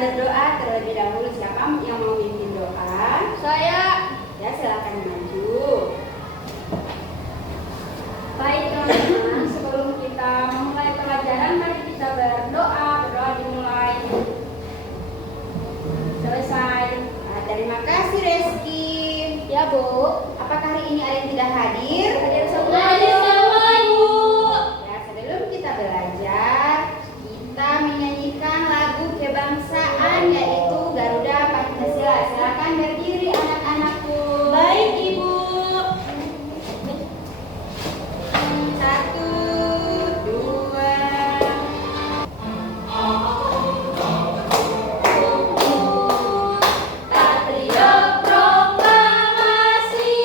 berdoa terlebih dahulu. Siapa yang mau mimpin doa? Saya. Ya, silakan maju. Baik teman-teman, sebelum kita memulai pelajaran, mari kita berdoa. Berdoa dimulai. Selesai. Nah, terima kasih Reski. Ya Bu. Apakah hari ini ada yang tidak hadir? Hadir semua. Ya, sebelum kita belajar, kita menyanyikan lagu kebangsaan yaitu Garuda Pancasila. Silakan berdiri anak-anakku. Baik Ibu. 1, 2. Patriot proklamasi,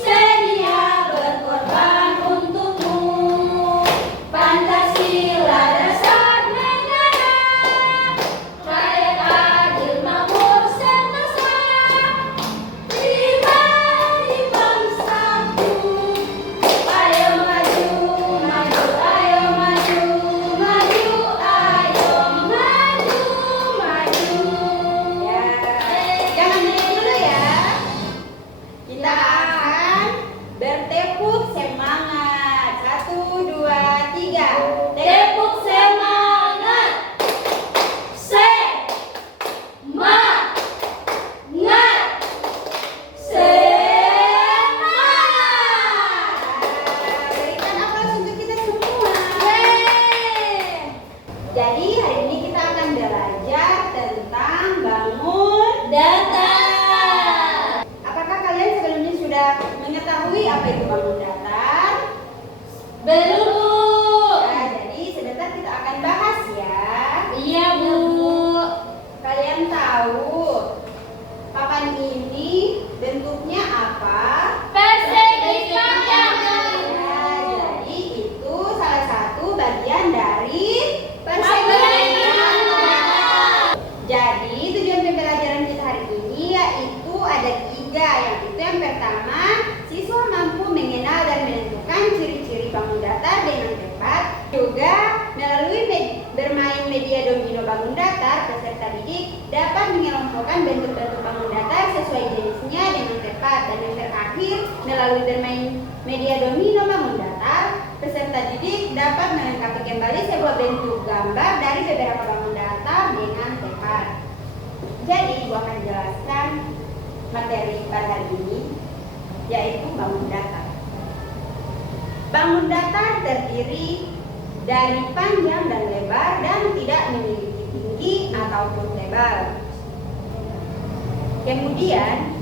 sedia berkorban untukmu. Pancasila dasar negara, rakyat adil makmur sentosa, pribadi bangsaku. Ayo maju, maju, ayo maju, maju, ayo maju, maju. Ya, jangan nyanyi dulu ya. Kita akan bertepuk semangat. 1, 2, 3. Tepuk semangat. Semangat. Semangat. Berikan aplaus untuk kita semua. Yeay. Jadi hari ini kita akan belajar tentang bangun. Datar. Apakah kalian sebelumnya sudah mengetahui apa itu bangun datar? Belum. Ya, jadi sebentar kita akan bahas ya. Iya Bu. Kalian tahu papan ini bentuknya apa? Persegi panjang. Ya, jadi itu salah satu bagian dari persegi Persegi panjang. Jadi tujuan pembelajaran kita hari ini yaitu ada 3. Yang pertama, siswa mampu mengenal dan menentukan ciri-ciri bangun datar dengan tepat. Juga melalui bermain media domino bangun datar, peserta didik dapat mengelompokkan bentuk-bentuk bangun datar sesuai jenisnya dengan tepat. Dan yang terakhir, melalui bermain media domino bangun datar, peserta didik dapat melengkapi kembali sebuah bentuk gambar dari beberapa bangun datar dengan tepat. Jadi, Ibu akan jelaskan materi pada hari ini, yaitu bangun datar. Bangun datar terdiri dari panjang dan lebar dan tidak memiliki tinggi ataupun tebal. Kemudian,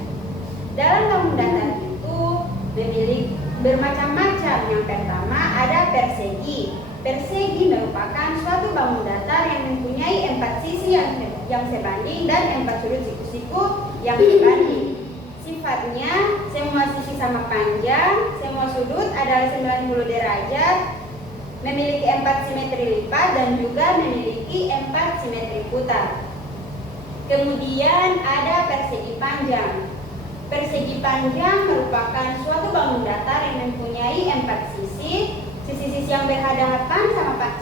dalam bangun datar itu memiliki bermacam-macam. Yang pertama ada persegi. Persegi merupakan suatu bangun datar yang mempunyai 4 sisi yang sebanding dan 4 sudut siku-siku yang sebanding. Sifatnya semua sisi sama panjang, semua sudut adalah 90 derajat, memiliki 4 simetri lipat dan juga memiliki 4 simetri putar. Kemudian ada persegi panjang. Persegi panjang merupakan suatu bangun datar yang mempunyai 4 sisi. Sisi-sisi yang berhadapan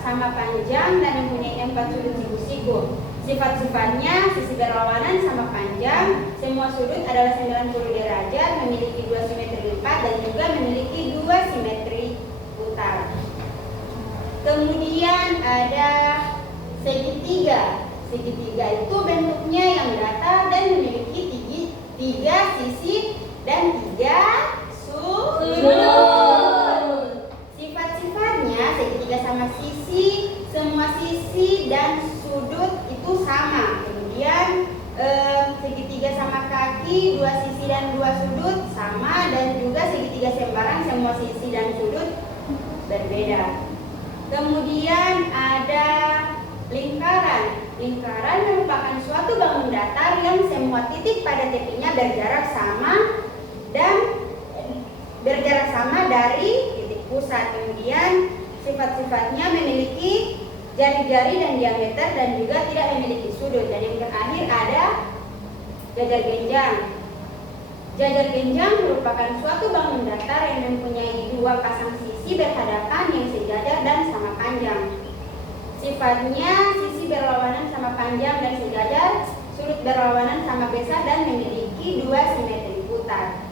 sama panjang dan mempunyai 4 sudut siku-siku. Sifat-sifatnya sisi berlawanan sama panjang, semua sudut adalah 90 derajat, memiliki 2 simetri lipat dan juga memiliki 2 simetri putar. Kemudian ada segitiga. Segitiga itu bentuknya yang datar dan memiliki 3 sisi dan 3 sudut. Sifat-sifatnya segitiga sama sisi, semua sisi dan sudut itu sama. Kemudian segitiga sama kaki, 2 sisi dan 2 sudut sama, dan juga segitiga sembarang semua sisi dan sudut berbeda. Kemudian ada lingkaran. Lingkaran merupakan suatu bangun datar yang semua titik pada tepinya berjarak sama dari titik pusat. Kemudian sifat-sifatnya memiliki jari-jari dan diameter dan juga tidak memiliki sudut. Dan yang terakhir ada jajar genjang. Jajar genjang merupakan suatu bangun datar yang mempunyai 2 pasang sisi berhadapan yang sejajar dan sama panjang. Sifatnya sisi berlawanan sama panjang dan berlawanan sama besar dan memiliki dua simetri putar.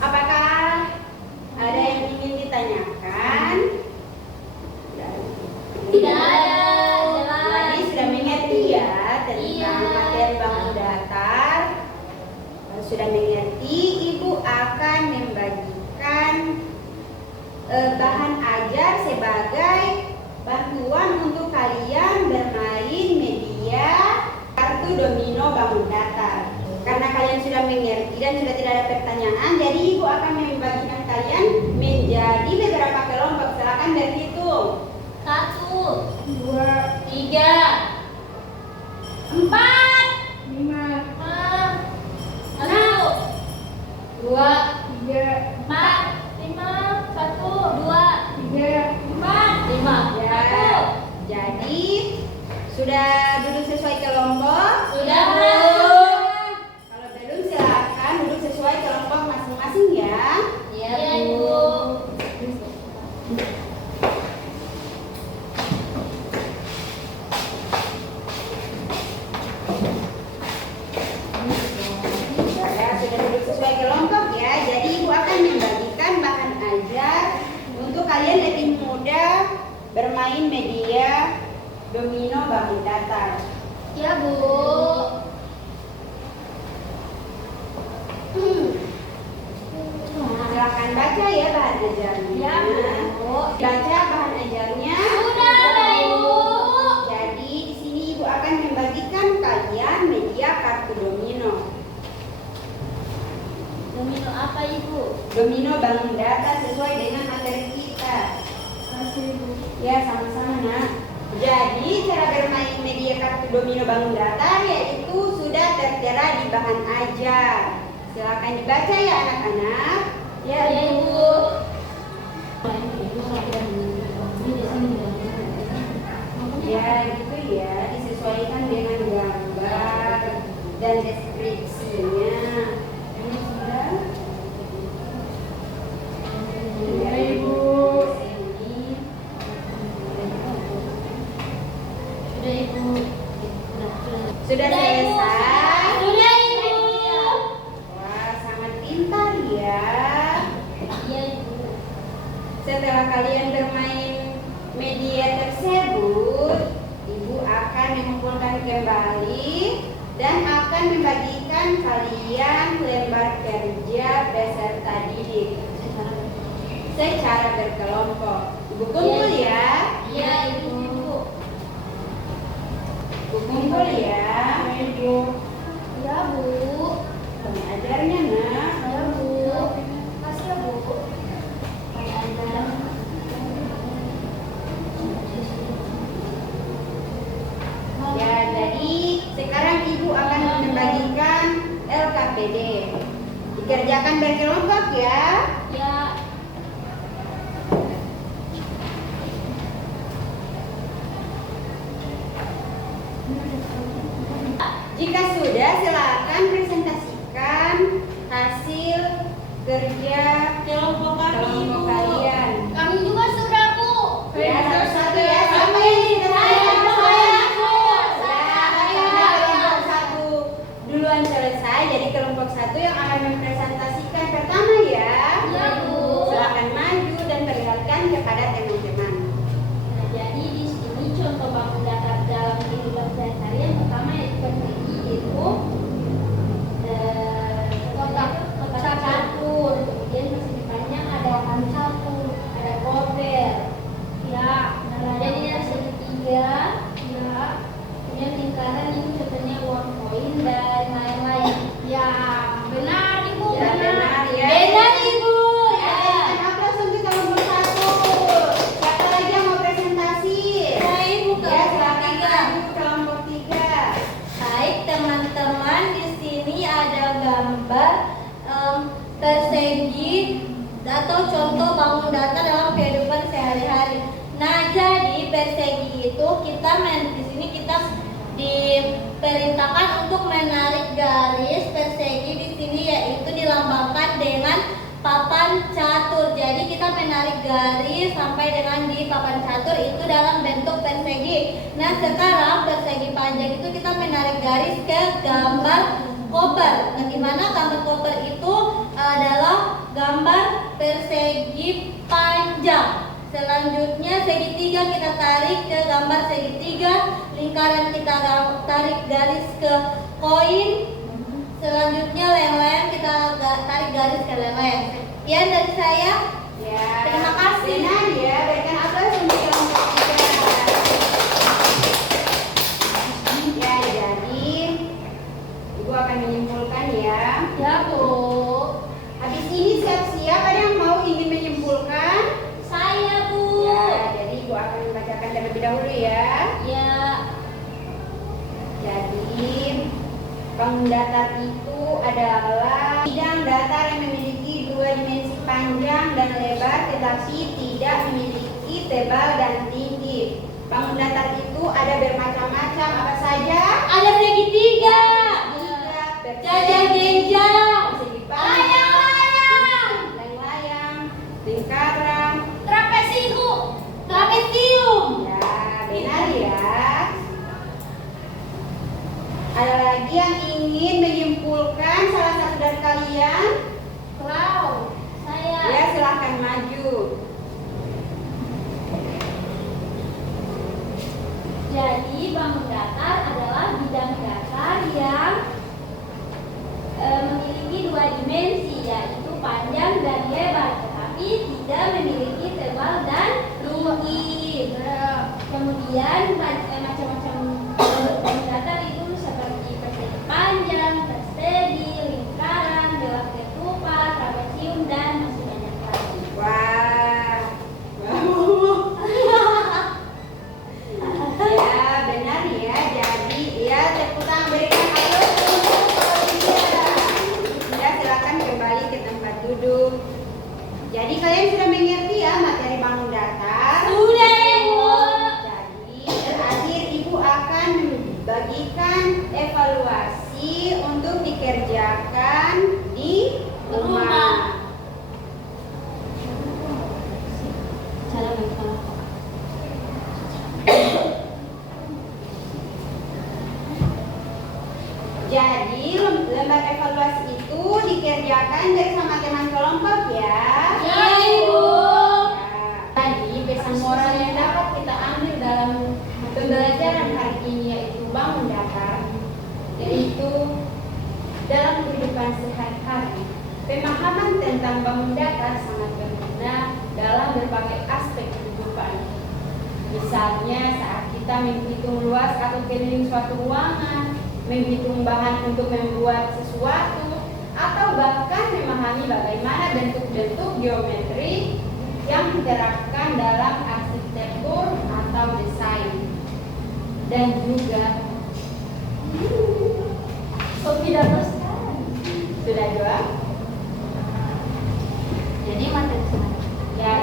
Apakah ada yang ingin ditanyakan? Tidak ada. Jadi sudah mengerti ya tentang materi bangun datar. Kalau sudah mengerti, Ibu akan membagikan bahan ajar sebagai bantuan untuk kalian bermain media kartu domino bangun datar. Karena kalian sudah mengerti dan sudah tidak ada pertanyaan, jadi Ibu akan membagikan kalian menjadi beberapa kelompok. Silakan berhitung. 1, 2, 3, 4, 5, 6, 2, 3, 4, 5, 1, 2, 3, 4, 5. ya. Jadi sudah duduk sesuai kelompok? Sudah, Bu. Kalau belum silakan duduk sesuai kelompok masing-masing ya. Iya, Bu. Ya, sudah duduk sesuai kelompok ya. Jadi Ibu akan membagikan bahan ajar untuk kalian lebih mudah bermain media domino bangun datar. Iya, Bu. Silakan baca ya bahan ajarnya. Ya, Bu. Baca bahan ajarnya. Sudah, Ibu. Jadi di sini Ibu akan membagikan kalian media kartu domino. Domino apa, Ibu? Domino bangun datar sesuai dengan materi kita. Ya, sama-sama nak. Jadi cara bermain media kartu domino bangun datar yaitu sudah tertera di bahan ajar. Silakan dibaca ya anak-anak. Ya, Ibu. Ya gitu ya, disesuaikan dengan gambar dan deskripsinya. Ini sudah. Ya Ibu. Sini. Sudah, Ibu. Sudah selesai. Sudah, Ibu. Wah, sangat pintar ya. Iya, Ibu. Setelah kalian bermain media tersebut, Ibu akan mengumpulkan kembali dan akan membagikan kalian lembar kerja beserta didik secara berkelompok. Ibu kumpul ya. Iya, Ibu. Ibu kumpul ya. Ibu. Iya, Bu. Pengajarnya nak. Iya, Bu. Makasih ya, Bu. Ya, jadi sekarang Ibu akan membagikan LKPD. Dikerjakan berkelompok ya. Ya. Jika sudah, silakan presentasikan hasil kerja Kelompok kelompok kalian. Kami juga sudah, Bu. Ya, satu-satu ya. Siapa yang sudah kelompok satu duluan selesai. Jadi kelompok satu yang akan mempresentasikan pertama ya. Ya, Bu. Silakan maju dan perlihatkan kepada teman-teman. Nah, jadi di sini contoh bangun datar dalam kehidupan sehari-hari yang pertama yaitu kotak catur, kemudian masih dipanjang ada catur, ada gober, ya. Kemudian ini ada segitiga, ya. Kemudian lingkaran ini contohnya uang koin dan lain-lain. Ya, benar Ibu. Ya, benar ya. Benar Ibu. Ya, berikan aplaus untuk kelompok satu. Siapa lagi yang mau presentasi? Ya, Ibu, Ya, kelompok silakan tiga. maju kelompok 3. Baik teman-teman, di sini ada gambar persegi atau contoh bangun datar dalam kehidupan sehari-hari. Nah, jadi persegi itu di sini kita diperintahkan untuk menarik garis persegi di sini yaitu dilambangkan dengan papan catur. Jadi kita menarik garis sampai dengan di papan catur itu dalam bentuk persegi. Nah, sekarang persegi panjang itu kita menarik garis garis ke gambar koper. Nah, di mana gambar koper itu adalah gambar persegi panjang. Selanjutnya segitiga kita tarik ke gambar segitiga, lingkaran kita tarik garis ke koin. Selanjutnya lem-lem kita tarik garis ke lem-lem. Sekian dari saya. Ya, Terima kasih. Benar ya, berikan aplaus untuk kelompok 3. Ya, jadi Ibu akan menyimpulkan ya. Ya, Bu. Habis ini siap-siap, ada yang mau ingin menyimpulkan? Saya, Bu. Ya, jadi Ibu akan membacakan terlebih dahulu ya. Ya. Jadi bangun datar itu adalah bidang datar yang memiliki 2 dimensi panjang dan lebar tetapi tidak memiliki tebal dan tinggi. Bangun datar itu ada bermacam-macam, apa saja? Ada segitiga, Persegi, persegi panjang, Layang-layang. layang-layang, lingkaran. trapesium. Ya, benar ya. Ada lagi yang ingin menyimpulkan salah satu dari kalian? Wow. Saya. Ya, silahkan maju. Jadi bangun datar adalah bidang datar yang memiliki 2 dimensi, yaitu panjang dan lebar, tetapi tidak memiliki tebal dan tinggi. Kemudian macam-macam bangun datar itu seperti persegi panjang, persegi, lingkaran, gelas ketupat, trapesium, dan masih banyak lagi. Wah. Ya, benar ya. Jadi, ya tepuk tangan, berikan aplaus untuk Claudia. Ya, silakan kembali ke tempat duduk. Jadi kalian sudah mengerti ya materi bangun datar? Sudah, Bu. Jadi terakhir Ibu akan membagikan evaluasi untuk dikerjakan di rumah. Cara mengenal. Jadi lembar evaluasi itu dikerjakan bersama teman kelompok ya. Ya, Ibu. Tadi pesan moral yang dapat kita ambil dalam pembelajaran hari ini yaitu bangun datar, yaitu dalam kehidupan sehari-hari pemahaman tentang bangun datar sangat berguna dalam berbagai aspek kehidupan. Misalnya saat kita menghitung luas atau keliling suatu ruangan, menghitung bahan untuk membuat sesuatu, atau bahkan memahami bagaimana bentuk-bentuk geometri yang diterapkan dalam arsitektur atau desain. Dan juga Sophie dapat sekarang. sudah dua. Jadi materi selanjutnya. Ya,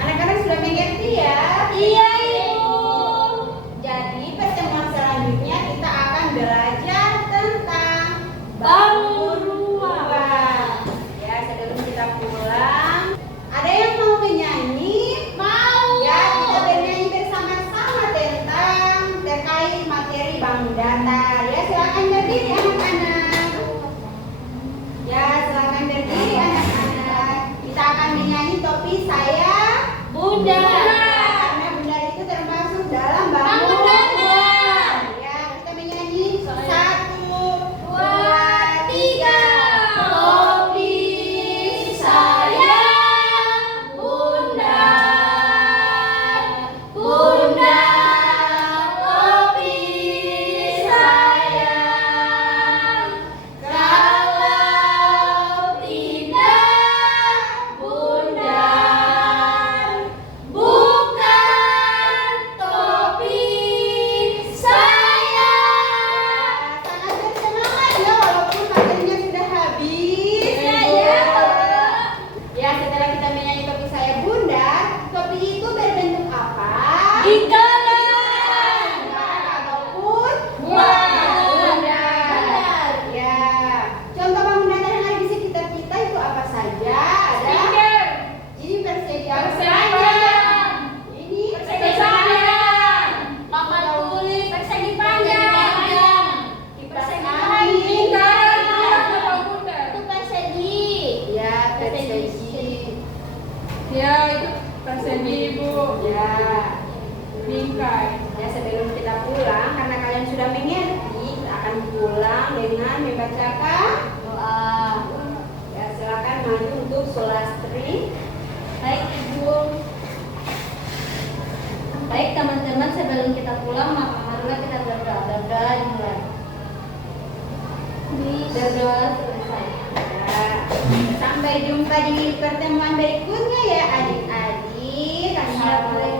anak-anak sudah mengerti ya? Iya, Ibu. Jadi pertemuan selanjutnya kita akan belajar tentang Bangun rumah. Ya, sebelum kita pulang, ada yang mau menyanyi? Mau. Ya, kita bernyanyi bersama-sama tentang terkait materi bangun datar. Ya, silakan berdiri anak-anak. Ya, silakan berdiri anak-anak. Kita akan menyanyi topi saya Bunda. Karena bunda itu termasuk dalam bangun datar. Ya, kita menyanyi 1, 2, 3. Topi saya Bunda. Bunda, topi saya. Kalau tidak Bunda, Bunda Ya, sebelum kita pulang, karena kalian sudah mengerti, kita akan pulang dengan membacakan Doa. ya. Silakan maju untuk solastri. Baik Ibu. Baik teman-teman, sebelum kita pulang maka marilah kita berdoa. Berdoa dimulai. Berdoa selesai. Ya. Sampai jumpa di pertemuan berikutnya ya adik-adik. Assalamualaikum